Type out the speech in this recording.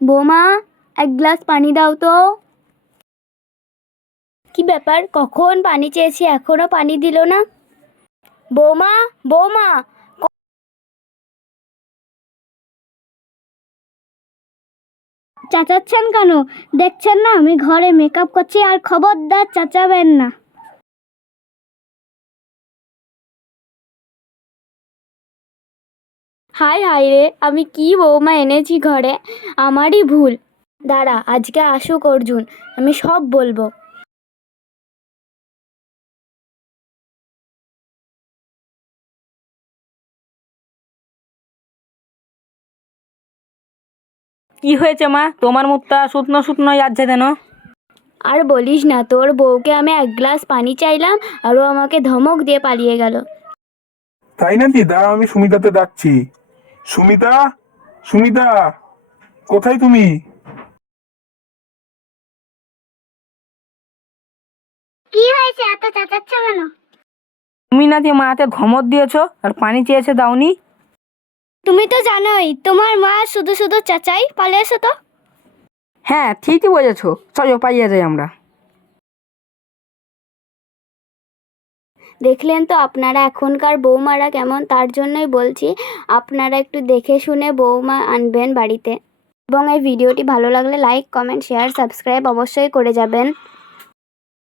বৌমা, এক গ্লাস পানি দাও তো। কি ব্যাপার, কখন পানি চেয়েছি এখনো পানি দিল না? বৌমা, বৌমা। চেঁচাচ্ছেন কেন? দেখছেন না আমি ঘরে মেকআপ করছি, আর খবরদার চেঁচাবেন না। হাই হাই রে, আমি কি বৌমা এনেছি ঘরে, আমারই ভুল। দাঁড়া, আজকে আসুক অর্জুন, আমি সব বলবো। কি হয়েছে মা, তোমার মুখটা শুকনো শুকনো যাচ্ছে কেন? আর বলিস না, তোর বউকে আমি এক গ্লাস পানি চাইলাম আর ও আমাকে ধমক দিয়ে পালিয়ে গেল। তাই নাকি? দাঁড়াও, আমি সুমিতাতে ডাকছি। সুমিতা, সুমিতা, কোথায় তুমি? কি হয়েছে, এত চেঁচাচ্ছ কেন? তুমি নাকি মাকে ধমক দিয়েছো আর পানি চেয়েছে দাওনি? তুমি তো জানোই তোমার মা শুধু শুধু চেঁচাই, পালিয়ে এসো তো। হ্যাঁ, ঠিকই বলেছো, চলো পালিয়ে যাই আমরা। দেখলেন তো আপনারা এখনকার বৌমারা কেমন, তার জন্যই বলছি আপনারা একটু দেখে শুনে বৌমা আনবেন বাড়িতে। এবং এই ভিডিওটি ভালো লাগলে লাইক, কমেন্ট, শেয়ার, সাবস্ক্রাইব অবশ্যই করে যাবেন।